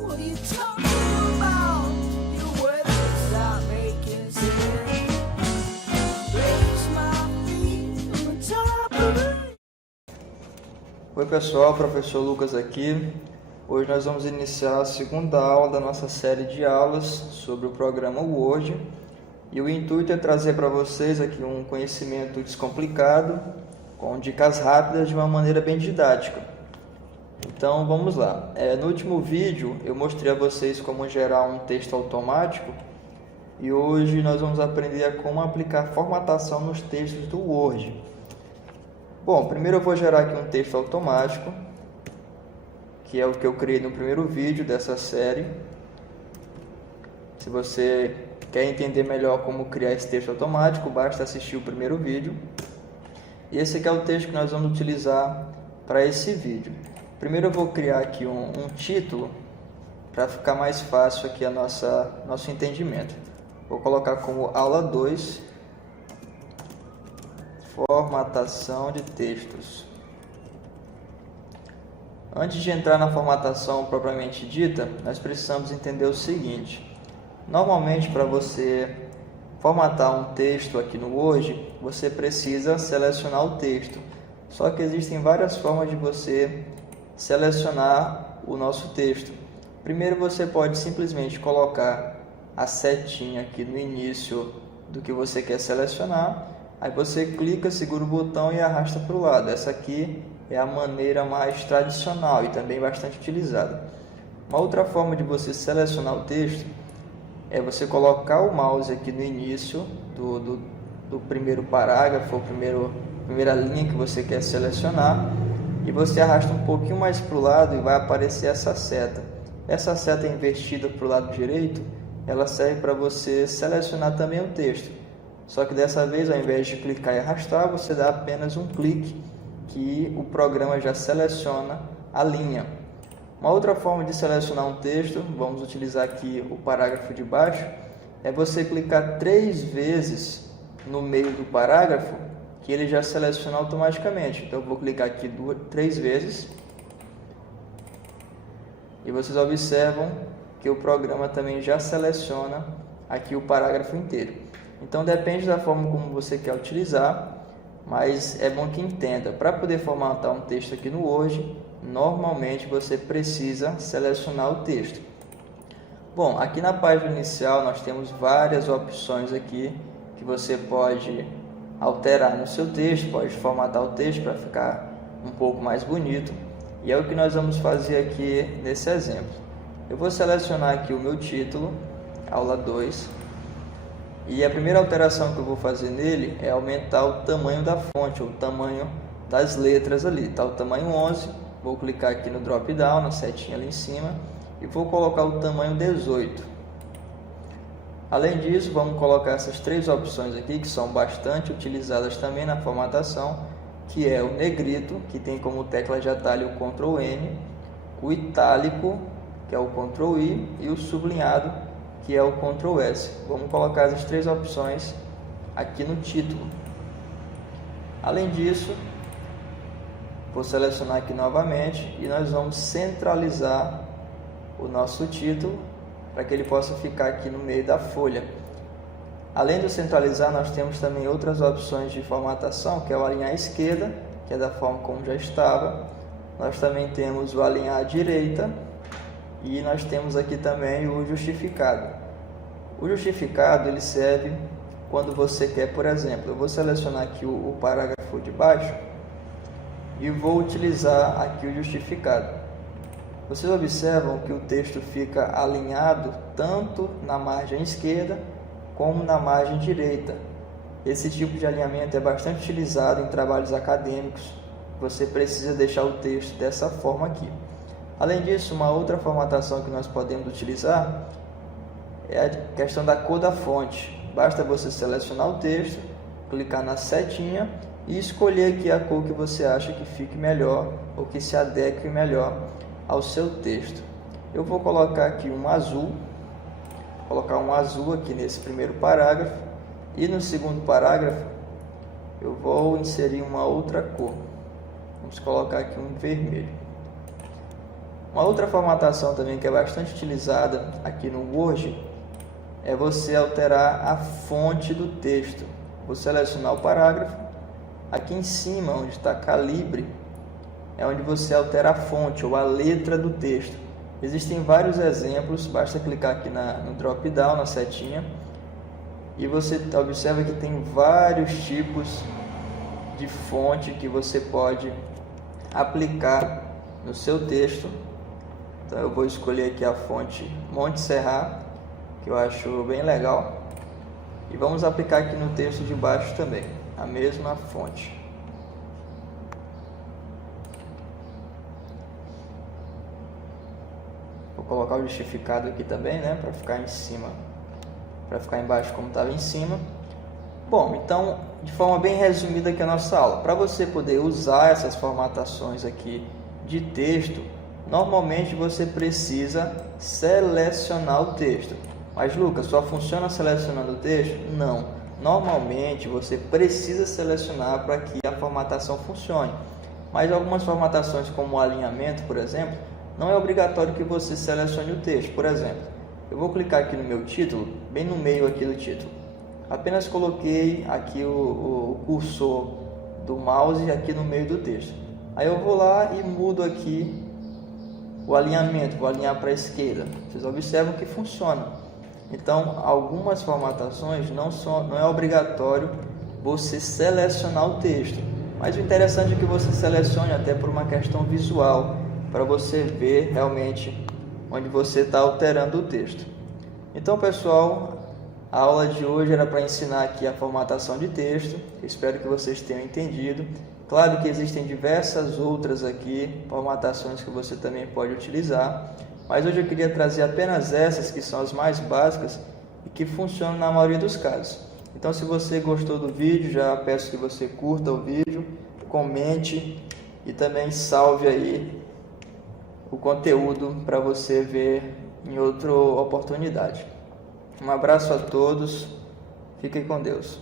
What are you talking about? Your words are making sense. Place my feet on the top of it. Oi pessoal, professor Lucas aqui. Hoje nós vamos iniciar a segunda aula da nossa série de aulas sobre o programa Word. E o intuito é trazer para vocês aqui um conhecimento descomplicado, com dicas rápidas de uma maneira bem didática. Então vamos lá. No último vídeo eu mostrei a vocês como gerar um texto automático e hoje nós vamos aprender a como aplicar formatação nos textos do Word. Bom, primeiro eu vou gerar aqui um texto automático, que é o que eu criei no primeiro vídeo dessa série. Se você quer entender melhor como criar esse texto automático, basta assistir o primeiro vídeo. E esse aqui é o texto que nós vamos utilizar para esse vídeo. Primeiro eu vou criar aqui um título para ficar mais fácil aqui nosso entendimento. Vou colocar como aula 2, formatação de textos. Antes de entrar na formatação propriamente dita, nós precisamos entender o seguinte. Normalmente, para você formatar um texto aqui no Word, você precisa selecionar o texto. Só que existem várias formas de você selecionar o nosso texto. Primeiro, você pode simplesmente colocar a setinha aqui no início do que você quer selecionar. Aí você clica, segura o botão e arrasta para o lado. Essa aqui é a maneira mais tradicional e também bastante utilizada. Uma outra forma de você selecionar o texto é você colocar o mouse aqui no início do primeiro parágrafo, ou primeira linha que você quer selecionar, e você arrasta um pouquinho mais para o lado e vai aparecer essa seta. Essa seta invertida para o lado direito, ela serve para você selecionar também o texto. Só que dessa vez, ao invés de clicar e arrastar, você dá apenas um clique, que o programa já seleciona a linha. Uma outra forma de selecionar um texto, vamos utilizar aqui o parágrafo de baixo, é você clicar 3 vezes no meio do parágrafo, que ele já seleciona automaticamente. Então eu vou clicar aqui 3 vezes, e vocês observam que o programa também já seleciona aqui o parágrafo inteiro. Então depende da forma como você quer utilizar, mas é bom que entenda. Para poder formatar um texto aqui no Word, normalmente você precisa selecionar o texto. Bom, aqui na página inicial nós temos várias opções aqui que você pode alterar no seu texto, pode formatar o texto para ficar um pouco mais bonito. E é o que nós vamos fazer aqui nesse exemplo. Eu vou selecionar aqui o meu título, aula 2. E a primeira alteração que eu vou fazer nele é aumentar o tamanho da fonte, o tamanho das letras ali. Está o tamanho 11, vou clicar aqui no drop down, na setinha ali em cima, e vou colocar o tamanho 18. Além disso, vamos colocar essas 3 opções aqui, que são bastante utilizadas também na formatação, que é o negrito, que tem como tecla de atalho o Ctrl N, o itálico, que é o Ctrl I, e o sublinhado, que é o Ctrl S. Vamos colocar as 3 opções aqui no título. Além disso, vou selecionar aqui novamente e nós vamos centralizar o nosso título para que ele possa ficar aqui no meio da folha. Além de centralizar, nós temos também outras opções de formatação, que é o alinhar à esquerda, que é da forma como já estava. Nós também temos o alinhar à direita. E nós temos aqui também o justificado. O justificado ele serve quando você quer, por exemplo, eu vou selecionar aqui o parágrafo de baixo e vou utilizar aqui o justificado. Vocês observam que o texto fica alinhado tanto na margem esquerda como na margem direita. Esse tipo de alinhamento é bastante utilizado em trabalhos acadêmicos. Você precisa deixar o texto dessa forma aqui. Além disso, uma outra formatação que nós podemos utilizar é a questão da cor da fonte. Basta você selecionar o texto, clicar na setinha e escolher aqui a cor que você acha que fique melhor ou que se adeque melhor ao seu texto. Eu vou colocar aqui um azul, aqui nesse primeiro parágrafo, e no segundo parágrafo eu vou inserir uma outra cor. Vamos colocar aqui um vermelho. Uma outra formatação também que é bastante utilizada aqui no Word é você alterar a fonte do texto. Vou selecionar o parágrafo, aqui em cima onde está calibre, é onde você altera a fonte ou a letra do texto. Existem vários exemplos, basta clicar aqui no drop down, na setinha, e você observa que tem vários tipos de fonte que você pode aplicar no seu texto. Então eu vou escolher aqui a fonte Monte Serra, que eu acho bem legal, e vamos aplicar aqui no texto de baixo também, a mesma fonte. Vou colocar o justificado aqui também, né, para ficar em cima, para ficar embaixo como estava em cima. Bom, então, de forma bem resumida aqui a nossa aula, para você poder usar essas formatações aqui de texto, normalmente você precisa selecionar o texto. Mas Lucas, só funciona selecionando o texto? Não. Normalmente você precisa selecionar para que a formatação funcione. Mas algumas formatações, como o alinhamento, por exemplo, não é obrigatório que você selecione o texto. Por exemplo, eu vou clicar aqui no meu título, bem no meio aqui do título. Apenas coloquei aqui o cursor do mouse aqui no meio do texto. Aí eu vou lá e mudo aqui o alinhamento, vou alinhar para a esquerda. Vocês observam que funciona. Então, algumas formatações não é obrigatório você selecionar o texto. Mas o interessante é que você selecione até por uma questão visual, para você ver realmente onde você está alterando o texto. Então, pessoal, a aula de hoje era para ensinar aqui a formatação de texto. Espero que vocês tenham entendido. Claro que existem diversas outras aqui, formatações que você também pode utilizar, mas hoje eu queria trazer apenas essas que são as mais básicas e que funcionam na maioria dos casos. Então, se você gostou do vídeo, já peço que você curta o vídeo, comente e também salve aí o conteúdo para você ver em outra oportunidade. Um abraço a todos, fiquem com Deus.